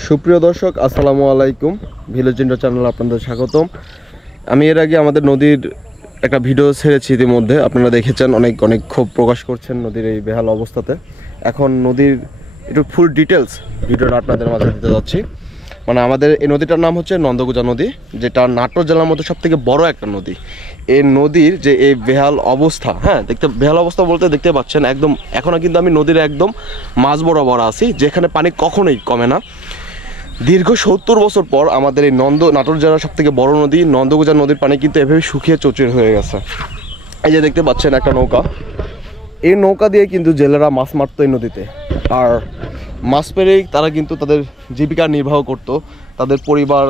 সুপ্রিয় দর্শক, আসসালামু আলাইকুম। ভিলেজ ইন্ডো চ্যানেলে আপনাদের স্বাগতম। আমি এর আগে আমাদের নদীর একটা ভিডিও ছেড়েছি, ইতিমধ্যে আপনারা দেখেছেন। অনেক ক্ষোভ প্রকাশ করছেন নদীর এই বেহাল অবস্থাতে। এখন নদীর একটু ফুল ডিটেলস ভিডিওটা আপনাদের মাঝে দিতে যাচ্ছি। মানে আমাদের এই নদীটার নাম হচ্ছে নন্দকুজা নদী, যেটা নাটোর জেলার মধ্যে সবথেকে বড় একটা নদী। এই নদীর যে এই বেহাল অবস্থা, বেহাল অবস্থা বলতে দেখতে পাচ্ছেন একদম। এখনও কিন্তু আমি নদীর একদম মাঝ বরাবর আছি, যেখানে পানি কখনোই কমে না। দীর্ঘ 70 বছর পর আমাদের এই নাটোর জেলার সবথেকে বড় নদী নন্দকুজা নদীর পানি কিন্তু এভাবে শুকিয়ে চৌচির হয়ে গেছে। এই যে দেখতে পাচ্ছেন একটা নৌকা, এই নৌকা দিয়ে কিন্তু জেলেরা মাছ মারতো এই নদীতে, আর মাছ পেরেই তারা কিন্তু তাদের জীবিকা নির্বাহ করত, তাদের পরিবার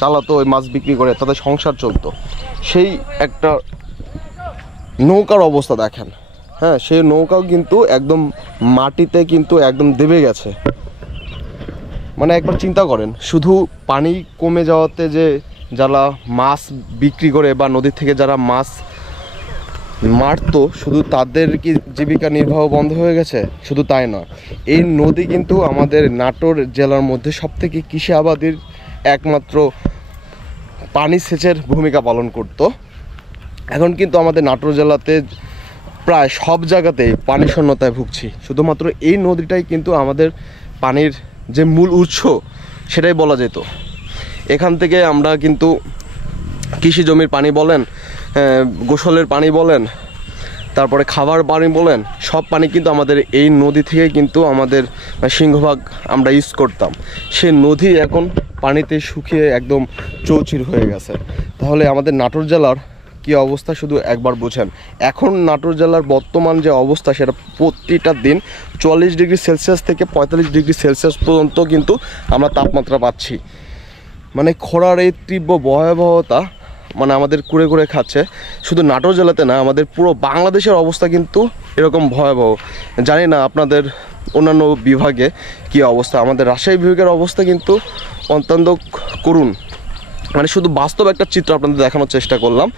চালাতো, ওই মাছ বিক্রি করে তাদের সংসার চলতো। সেই একটা নৌকার অবস্থা দেখেন। সেই নৌকাও কিন্তু একদম মাটিতে কিন্তু একদম দেবে গেছে। মানে একবার চিন্তা করেন, শুধু পানি কমে যাওয়াতে যে যারা মাছ বিক্রি করে বা নদী থেকে যারা মাছ মারতো, শুধু তাদের কি জীবিকা নির্বাহ বন্ধ হয়ে গেছে? শুধু তাই নয়, এই নদী কিন্তু আমাদের নাটোর জেলার মধ্যে সবথেকে কৃষি আবাদির একমাত্র পানি সেচের ভূমিকা পালন করত। এখন কিন্তু আমাদের নাটোর জেলাতে প্রায় সব জায়গাতেই পানি শূন্যতায় ভুগছি। শুধুমাত্র এই নদীটাই কিন্তু আমাদের পানির যে মূল উৎস সেটাই বলা যেত। এখান থেকে আমরা কিন্তু কৃষি জমির পানি বলেন, গোসলের পানি বলেন, তারপরে খাবার পানি বলেন, সব পানি কিন্তু আমাদের এই নদী থেকে কিন্তু আমাদের সিংহভাগ আমরা ইউজ করতাম। সে নদী এখন পানিতে শুকিয়ে একদম চৌচির হয়ে গেছে। তাহলে আমাদের নাটোর জেলার কী অবস্থা শুধু একবার বুঝেন। এখন নাটোর জেলার বর্তমান যে অবস্থা, সেটা প্রতিটা দিন 44 ডিগ্রি সেলসিয়াস থেকে 45 ডিগ্রি সেলসিয়াস পর্যন্ত কিন্তু আমরা তাপমাত্রা পাচ্ছি। মানে খরার এই তীব্র ভয়াবহতা মানে আমাদের কুড়ে কুড়ে খাচ্ছে। শুধু নাটোর জেলাতে না, আমাদের পুরো বাংলাদেশের অবস্থা কিন্তু এরকম ভয়াবহ। জানি না আপনাদের অন্যান্য বিভাগে কী অবস্থা। আমাদের রাজশাহী বিভাগের অবস্থা কিন্তু অত্যন্ত করুণ। মানে শুধু বাস্তব একটা চিত্র আপনাদের দেখানোর চেষ্টা করলাম।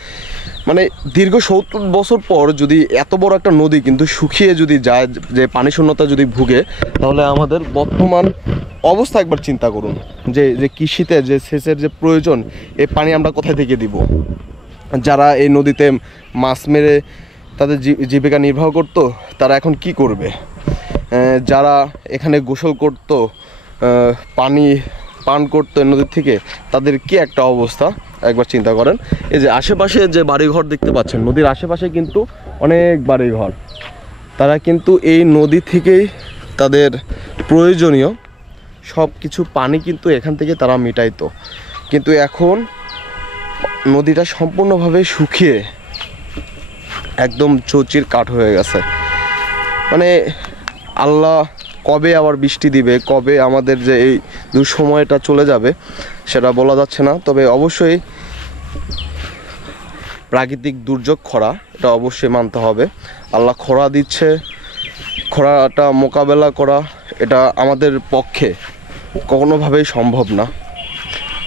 মানে দীর্ঘ 70 বছর পর যদি এত বড় একটা নদী কিন্তু শুকিয়ে যদি যায়, যে পানি শূন্যতা যদি ভুগে, তাহলে আমাদের বর্তমান অবস্থা একবার চিন্তা করুন। যে কৃষিতে যে সেচের যে প্রয়োজন, এই পানি আমরা কোথায় থেকে দিব? যারা এই নদীতে মাছ মেরে তাদের জীবিকা নির্বাহ করত, তারা এখন কি করবে? যারা এখানে গোসল করত, পানি পান করতো নদীর থেকে, তাদের কি একটা অবস্থা একবার চিন্তা করেন। এই যে আশেপাশে যে বাড়িঘর দেখতে পাচ্ছেন, নদীর আশেপাশে কিন্তু অনেক বাড়িঘর, তারা কিন্তু এই নদী থেকেই তাদের প্রয়োজনীয় সব কিছু পানি কিন্তু এখান থেকে তারা মেটাইতো। কিন্তু এখন নদীটা সম্পূর্ণভাবে শুকিয়ে একদম চৌচির কাঠ হয়ে গেছে। মানে আল্লাহ কবে আবার বৃষ্টি দিবে, কবে আমাদের যে এই দুঃসময়টা চলে যাবে, সেটা বলা যাচ্ছে না। তবে অবশ্যই প্রাকৃতিক দুর্যোগ খরা, এটা অবশ্যই মানতে হবে। আল্লাহ খরা দিচ্ছে, খরাটা মোকাবেলা করা এটা আমাদের পক্ষে কোনোভাবেই সম্ভব না।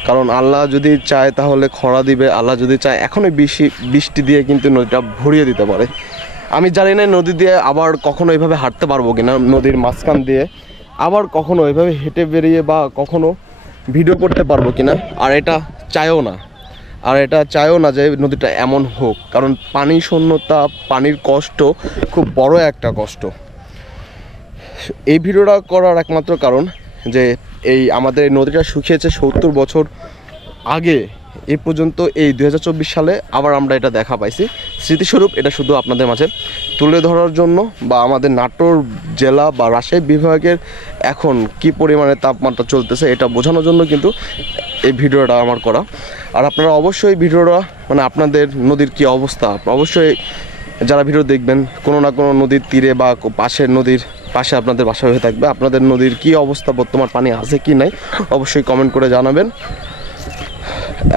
কারণ আল্লাহ যদি চায় তাহলে খরা দিবে, আল্লাহ যদি চায় এখনই বৃষ্টি দিয়ে কিন্তু নদীটা ভরিয়ে দিতে পারে। আমি জানি না নদী দিয়ে আবার কখনো এইভাবে হাঁটতে পারবো কিনা, নদীর মাঝখান দিয়ে আবার কখনো এইভাবে হেঁটে বেরিয়ে বা কখনো ভিডিও করতে পারবো কিনা। আর এটা চায়ও না যে নদীটা এমন হোক, কারণ পানি শূন্যতা, পানির কষ্ট খুব বড় একটা কষ্ট। এই ভিডিওটা করার একমাত্র কারণ যে এই আমাদের নদীটা শুকিয়েছে 70 বছর আগে, এই পর্যন্ত এই 2024 সালে আবার আমরা এটা দেখা পাইছি। স্মৃতিস্বরূপ এটা শুধু আপনাদের মাঝে তুলে ধরার জন্য, বা আমাদের নাটোর জেলা বা রাজশাহী বিভাগের এখন কি পরিমাণে তাপমাত্রা চলতেছে এটা বোঝানোর জন্য কিন্তু এই ভিডিওটা আমার করা। আর আপনারা অবশ্যই ভিডিওটা মানে আপনাদের নদীর কি অবস্থা, অবশ্যই যারা ভিডিও দেখবেন কোনো না কোনো নদীর তীরে বা পাশের নদীর পাশে আপনাদের বাসা হয়ে থাকবে, আপনাদের নদীর কি অবস্থা, বর্তমান পানি আছে কি নাই অবশ্যই কমেন্ট করে জানাবেন।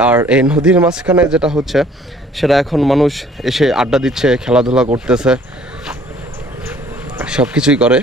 আর এই নদীর মাঝখানে যেটা হচ্ছে, সেটা এখন মানুষ এসে আড্ডা দিচ্ছে, খেলাধুলা করতেছে, সব কিছুই করে।